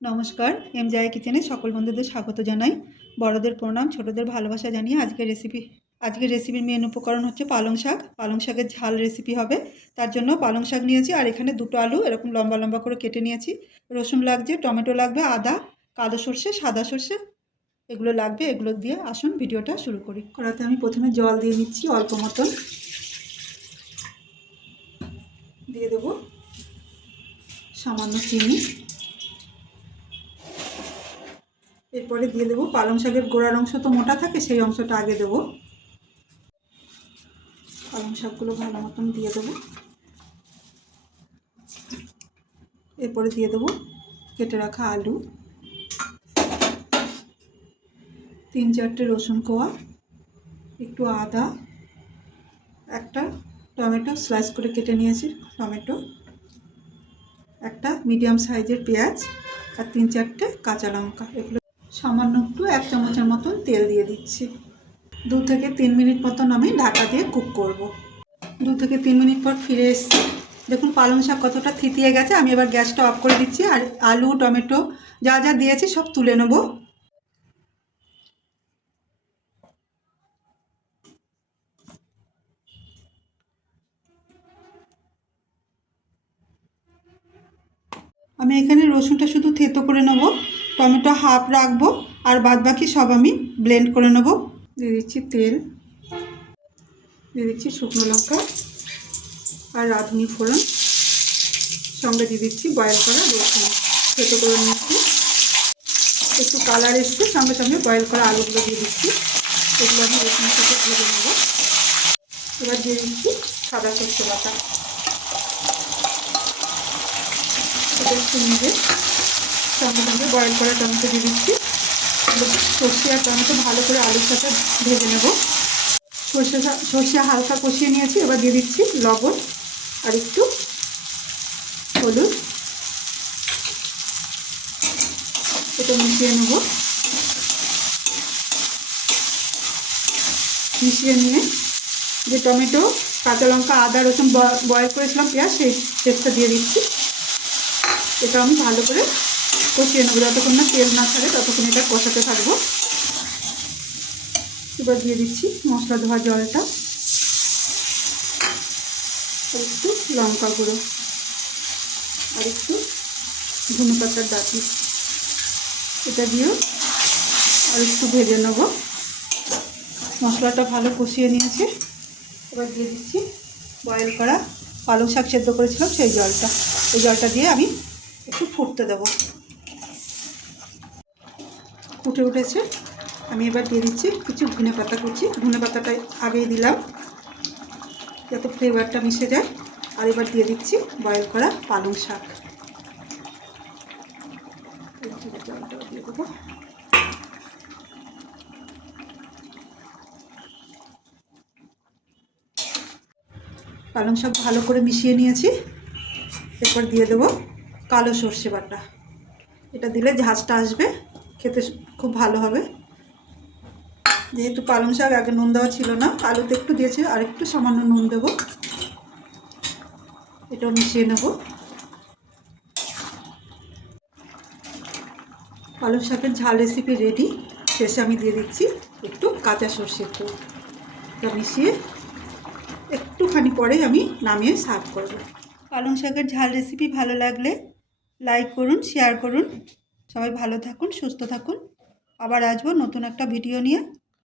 নমস্কার, এম জায়া কিচেনে সকল বন্ধুদের স্বাগত জানাই। বড়দের প্রণাম, ছোটদের ভালোবাসা জানিয়ে আজকের রেসিপির মেন উপকরণ হচ্ছে পালং শাক। পালং শাকের ঝাল রেসিপি হবে। তার জন্য পালং শাক নিয়েছি আর এখানে দুটো আলু এরকম লম্বা লম্বা করে কেটে নিয়েছি। রসুন লাগছে, টমেটো লাগবে, আদা, কালো সর্ষে, সাদা সর্ষে এগুলো লাগবে। এগুলো দিয়ে আসুন ভিডিওটা শুরু করি। কড়াতে আমি প্রথমে জল দিয়ে নিচ্ছি অল্প মতন, দিয়ে দেবো সামান্য চিনি, এরপরে দিয়ে দেবো পালং শাকের গোড়ার অংশ তো মোটা থাকে, সেই অংশটা আগে দেবো। পালং শাকগুলো ভালো মতন দিয়ে দেবো, এরপরে দিয়ে দেবো কেটে রাখা আলু, 3-4টে রসুন কোয়া, একটু আদা, একটা টমেটো স্লাইস করে কেটে নিয়েছি টমেটো, একটা মিডিয়াম সাইজের পেঁয়াজ আর 3-4টে কাঁচা লঙ্কা। এগুলো সামান্য একটু 1 চামচের মতন তেল দিয়ে দিচ্ছি। 2 থেকে 3 মিনিট মতন আমি ঢাকা দিয়ে কুক করব। 2 থেকে 3 মিনিট পর ফিরে এসেছি। দেখুন পালং শাক কতটা থিতিয়ে গেছে। আমি এবার গ্যাসটা অফ করে দিচ্ছি আর আলু টমেটো যা যা দিয়েছি সব তুলে নেব। আমি এখানে রসুনটা শুধু থেতো করে নেব, টমেটো হাফ রাখবো আর বাদ বাকি সব আমি ব্লেন্ড করে নেব। দিয়ে দিচ্ছি তেল, দিয়ে দিচ্ছি শুকনো লঙ্কা আর রাঁধুনি ফোড়ন, সঙ্গে দিয়ে দিচ্ছি বয়েল করা রসুন থেতো করে নিয়েছি। একটু কালার এসছে, সঙ্গে সঙ্গে বয়েল করা আলুগুলো দিয়ে দিচ্ছি। এগুলো আমি রসুনের সাথে ভেজে নেব। এবার দিয়ে দিচ্ছি সাদা সর্ষে বাটা, এটা একটু নিয়ে সঙ্গে সঙ্গে বয়েল করা টমেটো দিয়ে দিচ্ছি। সর্ষে আর টমেটো ভালো করে আলুর সাথে ভেজে নেব। সর্ষে হালকা কষিয়ে নিয়েছি, এবার দিয়ে দিচ্ছি লবণ আর একটু হলুদ, এটা মিশিয়ে নেব। মিশিয়ে নিয়ে যে টমেটো কাঁচা লঙ্কা আদা রসুন বয়েল করেছিলাম পেঁয়াজ, সেই পেস্টটা দিয়ে দিচ্ছি। এটা আমি ভালো করে কষিয়ে নেবো, যতক্ষণ না তেল না ছাড়ে ততক্ষণ এটা কষাতে থাকবো। এবার দিয়ে দিচ্ছি মশলা ধোয়া জলটা আর একটু লঙ্কা গুঁড়ো আর একটু ধনে পাতার ডাঁটি, এটা দিয়েও আর একটু ভেজে নেব। মশলাটা ভালো কষিয়ে নিয়েছি, এবার দিয়ে দিচ্ছি বয়েল করা পালং শাক সেদ্ধ করেছিলাম সেই জলটা। এই জলটা দিয়ে আমি একটু ফুটতে দেবো। ফুটে উঠেছে, আমি এবার দিয়ে দিচ্ছি কিছু ধনে পাতা কুচি। ধনে পাতাটা আগেই দিলাম যাতে ফ্লেভারটা মিশে যায়। আর এবার দিয়ে দিচ্ছি বয়েল করা পালং শাক, জলটাও দিয়ে দেবো। পালং শাক ভালো করে মিশিয়ে নিয়েছি, এরপর দিয়ে দেবো কালো সর্ষে বাটা। এটা দিলে ঝাঁঝটা আসবে, খেতে খুব ভালো হবে। যেহেতু পালং শাক আগে নুন দেওয়া ছিল না, আলুতে একটু দিয়েছি আর একটু সামান্য নুন দেবো। এটাও মিশিয়ে নেব। পালং শাকের ঝাল রেসিপি রেডি। শেষে আমি দিয়ে দিচ্ছি একটু কাঁচা সর্ষের তেল। এটা মিশিয়ে একটুখানি পরেই আমি নামিয়ে সার্ভ করব। পালং শাকের ঝাল রেসিপি ভালো লাগলে লাইক করুন, শেয়ার করুন। সবাই ভালো থাকুন, সুস্থ থাকুন। আবার আসবো নতুন একটা ভিডিও নিয়ে।